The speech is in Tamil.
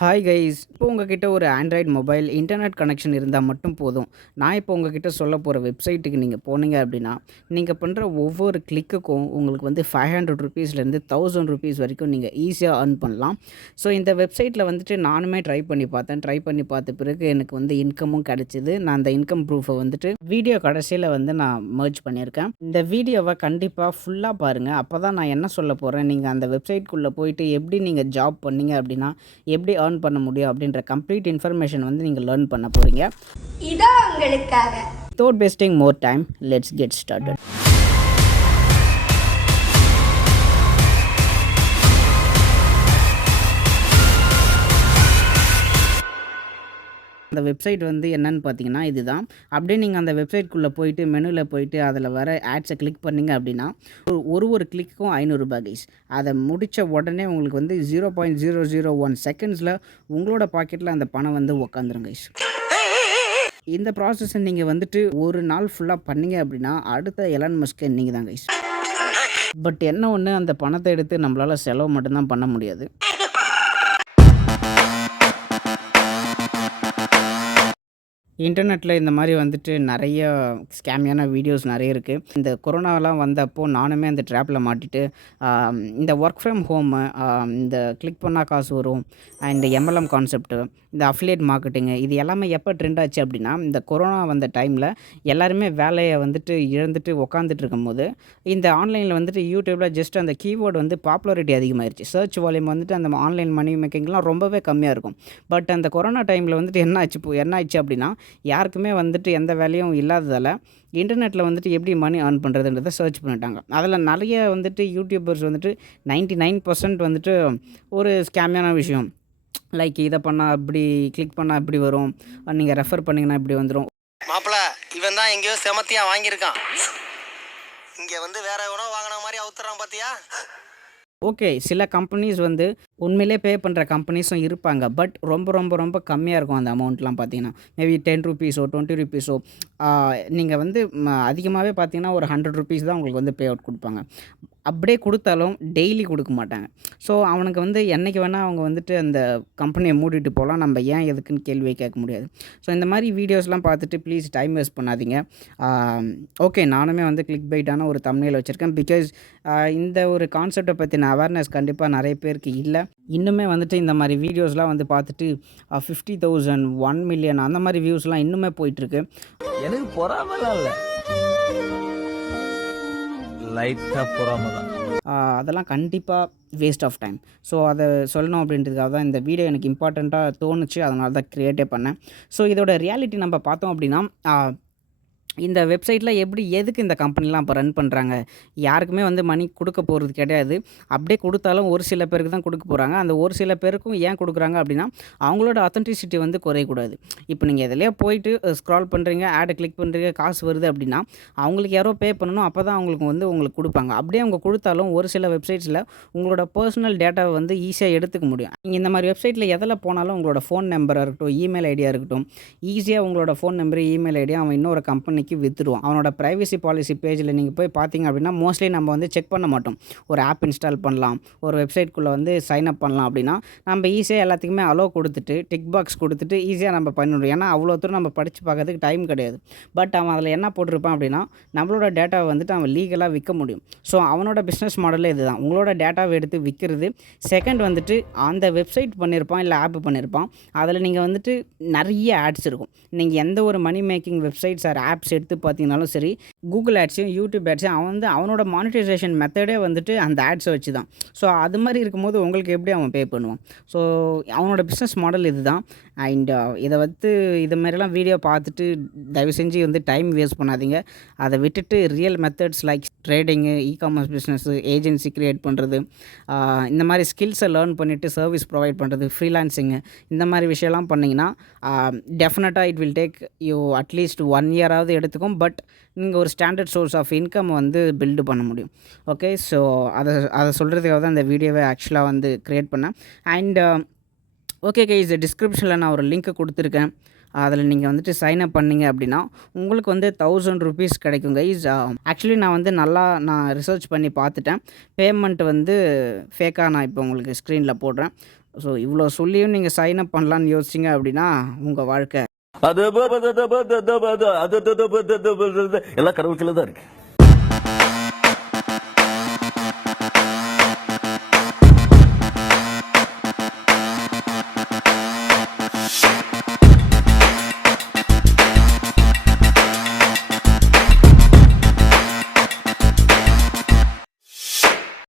ஹாய் கைஸ், இப்போ உங்ககிட்ட ஒரு ஆண்ட்ராய்டு மொபைல் இன்டர்நெட் கனெக்ஷன் இருந்தால் மட்டும் போதும். நான் இப்போ உங்ககிட்ட சொல்ல போகிற வெப்சைட்டுக்கு நீங்கள் போனீங்க அப்படின்னா, நீங்கள் பண்ணுற ஒவ்வொரு கிளிக்குக்கும் உங்களுக்கு வந்து ₹500லேருந்து ₹1000 வரைக்கும் நீங்கள் ஈஸியாக earn பண்ணலாம். ஸோ இந்த வெப்சைட்டில் வந்துட்டு நானுமே ட்ரை பண்ணி பார்த்தேன். ட்ரை பண்ணி பார்த்த பிறகு எனக்கு வந்து இன்கமும் கிடச்சிது. நான் அந்த இன்கம் ப்ரூஃபை வந்துட்டு வீடியோ கடைசியில் வந்து நான் மெர்ஜ் பண்ணியிருக்கேன். இந்த வீடியோவை கண்டிப்பாக ஃபுல்லாக பாருங்கள். அப்போ தான் நான் என்ன சொல்ல போகிறேன், நீங்கள் அந்த வெப்சைட்குள்ளே போயிட்டு எப்படி நீங்கள் ஜாப் பண்ணீங்க அப்படின்னா எப்படி earn பண்ண முடியும் அப்படின்ற கம்ப்ளீட் இன்ஃபர்மேஷன் வந்து நீங்கள் லேர்ன் பண்ண போகிறீங்க. இதோ உங்களுக்காக. Without wasting more time, let's get started. அந்த வெப்சைட் வந்து என்னன்னு பார்த்தீங்கன்னா இதுதான். அப்படியே நீங்கள் அந்த வெப்சைட்குள்ளே போயிட்டு மெனுவில் போயிட்டு அதில் வர ஆட்ஸை கிளிக் பண்ணிங்க அப்படின்னா ஒரு கிளிக்கும் ₹500 கைஸ். அதை முடித்த உடனே உங்களுக்கு வந்து 0.001 செகண்ட்ஸில் உங்களோட பாக்கெட்டில் அந்த பணம் வந்து உக்காந்துரும் கைஸ். இந்த ப்ராசஸை நீங்கள் வந்துட்டு ஒரு நாள் ஃபுல்லாக பண்ணீங்க அப்படின்னா அடுத்த எலான் மஸ்க் நீங்கள் தான் கைஸ். பட் என்ன ஒன்று, அந்த பணத்தை எடுத்து நம்மளால் செலவு மட்டும்தான் பண்ண முடியாது. இன்டர்நெட்டில் இந்த மாதிரி வந்துட்டு நிறைய ஸ்கேமியான வீடியோஸ் நிறைய இருக்குது. இந்த கொரோனாலாம் வந்தப்போ நானுமே அந்த ட்ராப்பில் மாட்டிட்டு இந்த ஒர்க் ஃப்ரம் ஹோமு, இந்த கிளிக் பண்ணால் காசு வரும், இந்த எம்எல்எம் கான்செப்ட்டு, இந்த அஃபிலியேட் மார்க்கெட்டிங்கு, இது எல்லாமே எப்போ ட்ரெண்ட் ஆச்சு அப்படின்னா இந்த கொரோனா வந்த டைமில் எல்லாருமே வேலையை வந்துட்டு இழந்துட்டு உக்காந்துட்டு இருக்கும்போது இந்த ஆன்லைனில் வந்துட்டு யூடியூப்பில் ஜஸ்ட் அந்த கீவேர்டு வந்து பாப்புலாரிட்டி அதிகமாகிடுச்சு. சர்ச் வால்யூம் வந்துட்டு அந்த ஆன்லைன் மணி மேக்கிங்லாம் ரொம்பவே கம்மியாக இருக்கும். பட் அந்த கொரோனா டைமில் வந்துட்டு என்ன ஆச்சு அப்படின்னா யாருக்குமே வந்துட்டு எந்த வேலையும் இல்லாததால் இன்டர்நெட்டில் வந்துட்டு எப்படி மணி earn பண்ணுறதுன்றதை சர்ச் பண்ணிட்டாங்க. அதில் நிறைய வந்துட்டு யூடியூபர்ஸ் வந்துட்டு 99% வந்துட்டு ஒரு ஸ்கேமியான விஷயம், லைக் இதை பண்ணால் அப்படி கிளிக் பண்ணால் இப்படி வரும், நீங்கள் ரெஃபர் பண்ணிங்கன்னா இப்படி வந்துடும். மாப்பிள்ள இவன் தான் எங்கேயோ செமத்தியா வாங்கியிருக்கான், இங்கே வந்து வேற எவனோ வாங்கின மாதிரி அவுத்துறான் பார்த்தியா. ஓகே, சில கம்பெனிஸ் வந்து உண்மையிலே பே பண்ணுற கம்பெனிஸும் இருப்பாங்க. பட் ரொம்ப ரொம்ப ரொம்ப கம்மியாக இருக்கும் அந்த அமௌண்ட்லாம் பார்த்தீங்கன்னா. மேபி ₹10 ₹20 நீங்கள் வந்து அதிகமாகவே பார்த்தீங்கன்னா ஒரு ₹100 தான் உங்களுக்கு வந்து பே அவுட் கொடுப்பாங்க. அப்படியே கொடுத்தாலும் டெய்லி கொடுக்க மாட்டாங்க. ஸோ அவனுக்கு வந்து என்றைக்கு வேணால் அவங்க வந்துட்டு அந்த கம்பெனியை மூடிட்டு போகலாம். நம்ம ஏன் எதுக்குன்னு கேள்வியை கேட்க முடியாது. ஸோ இந்த மாதிரி வீடியோஸ்லாம் பார்த்துட்டு ப்ளீஸ் டைம் வேஸ்ட் பண்ணாதீங்க. ஓகே, நானுமே வந்து கிளிக் பைட்டான ஒரு தம்ப்நெயில் வச்சுருக்கேன். பிகாஸ் இந்த ஒரு கான்செப்டை பற்றின அவேர்னஸ் கண்டிப்பாக நிறைய பேருக்கு இல்லை. இன்னுமே வந்துட்டு இந்த மாதிரி வீடியோஸ்லாம் வந்து பார்த்துட்டு 50,000 1 மில்லியன் அந்த மாதிரி வியூஸ்லாம் இன்னுமே போயிட்டுருக்கு. எனக்கு பொறாமலாம் இல்லை, லைட்டாக பொறாம தான். அதெல்லாம் கண்டிப்பாக வேஸ்ட் ஆஃப் டைம். ஸோ அதை சொல்லணும் அப்படின்றதுக்காக தான் இந்த வீடியோ எனக்கு இம்பார்ட்டண்ட்டாக தோணுச்சு. அதனால தான் க்ரியேட்டே பண்ணேன். ஸோ இதோட ரியாலிட்டி நம்ம பார்த்தோம் அப்படின்னா இந்த வெப்சைட்டில் எதுக்கு இந்த கம்பெனிலாம் இப்போ ரன் பண்ணுறாங்க, யாருக்குமே வந்து மணி கொடுக்க போகிறது கிடையாது. அப்படியே கொடுத்தாலும் ஒரு சில பேருக்கு தான் கொடுக்க போகிறாங்க. அந்த ஒரு சில பேருக்கும் ஏன் கொடுக்குறாங்க அப்படின்னா அவங்களோட அத்தென்டிசிட்டி வந்து குறையக்கூடாது. இப்போ நீங்கள் எதுலையே போயிட்டு ஸ்க்ரால் பண்ணுறீங்க, ஆடை கிளிக் பண்ணுறீங்க, காசு வருது அப்படின்னா அவங்களுக்கு யாரோ பே பண்ணணும், அப்போ தான் உங்களுக்கு கொடுப்பாங்க. அப்படியே அவங்க கொடுத்தாலும் ஒரு சில வெப்சைட்ஸில் உங்களோட பர்சனல் டேட்டாவை வந்து ஈஸியாக எடுத்துக்க முடியும். நீங்கள் இந்த மாதிரி வெப்சைட்டில் எதில் போனாலும் உங்களோட ஃபோன் நம்பராக இருக்கட்டும், இமெயில் ஐடியாக இருக்கட்டும், ஈஸியாக உங்களோட ஃபோன் நம்பரு, இமெயில் ஐடியா அவன் இன்னொரு கம்பெனிக்கு வித்துடுவான். அவனோட ப்ரைவசி பாலிசி பேஜில் நீங்கள் போய் பார்த்தீங்க அப்படின்னா மோஸ்ட்லி நம்ம வந்து செக் பண்ண மாட்டோம். ஒரு ஆப் இன்ஸ்டால் பண்ணலாம், ஒரு வெப்சைட்குள்ளே வந்து சைன் அப் பண்ணலாம் அப்படின்னா நம்ம ஈஸியாக எல்லாத்துக்குமே அலோ கொடுத்துட்டு டிக் பாக்ஸ் கொடுத்துட்டு ஈஸியாக நம்ம பண்ணிவிடுவோம். ஏன்னா அவ்வளோ தூரம் நம்ம படித்து பார்க்கறதுக்கு டைம் கிடையாது. பட் அவன் அதில் என்ன போட்டிருப்பான் அப்படின்னா நம்மளோட டேட்டாவை வந்துட்டு அவன் லீகலாக விற்க முடியும். ஸோ அவனோட பிஸ்னஸ் மாடலே இதுதான், உங்களோட டேட்டாவை எடுத்து விற்கிறது. செகண்ட் வந்துட்டு அந்த வெப்சைட் பண்ணியிருப்பான், இல்லை ஆப் பண்ணியிருப்பான், அதில் நீங்கள் வந்துட்டு நிறைய ஆட்ஸ் இருக்கும். நீங்கள் எந்த ஒரு money making websites or apps எடுத்து பார்த்தீங்கனாலும் சரி, கூகுள் ஆட்ஸையும் யூடியூப் ஆட்ஸையும் அவன் வந்து அவனோட மானிட்டைசேஷன் மெத்தடே வந்துட்டு அந்த ஆட்ஸை வச்சு தான். ஸோ அது மாதிரி இருக்கும்போது உங்களுக்கு எப்படி அவன் பே பண்ணுவான்? ஸோ அவனோட பிஸ்னஸ் மாடல் இது தான். அண்ட் இதை வந்து இது மாதிரிலாம் வீடியோ பார்த்துட்டு தயவு செஞ்சு வந்து டைம் வேஸ்ட் பண்ணாதீங்க. அதை விட்டுட்டு real methods like trading, e-commerce business, agency create பண்ணுறது, இந்த மாதிரி ஸ்கில்ஸை லேர்ன் பண்ணிவிட்டு சர்வீஸ் ப்ரொவைட் பண்ணுறது, ஃப்ரீலான்சிங்கு, இந்த மாதிரி விஷயம்லாம் பண்ணிங்கன்னா டெஃபினட்டாக it will take you at least 1 இயராவது எடுத்துக்கும். பட் நீங்கள் ஒரு ஸ்டாண்டர்ட் சோர்ஸ் ஆஃப் இன்கம் வந்து பில்டு பண்ண முடியும். ஓகே, ஸோ அதை சொல்கிறதுக்காக தான் இந்த வீடியோவை ஆக்சுவலாக வந்து க்ரியேட் பண்ணேன். அண்ட் ஓகே கைஸ், டிஸ்கிரிப்ஷனில் நான் ஒரு லிங்க் கொடுத்துருக்கேன். அதில் நீங்கள் வந்துட்டு சைன் அப் பண்ணீங்க அப்படின்னா உங்களுக்கு வந்து ₹1000 கிடைக்கும் கைஸ். ஆக்சுவலி நான் ரிசர்ச் பண்ணி பார்த்துட்டேன். பேமெண்ட் வந்து ஃபேக்காக நான் இப்போ உங்களுக்கு ஸ்க்ரீனில் போடுறேன். ஸோ இவ்வளோ சொல்லியும் நீங்கள் சைன் அப் பண்ணலான்னு யோசிச்சிங்க அப்படின்னா உங்கள் வாழ்க்கை எல்லாம் கடவுளுக்குள்ள தான் இருக்கு.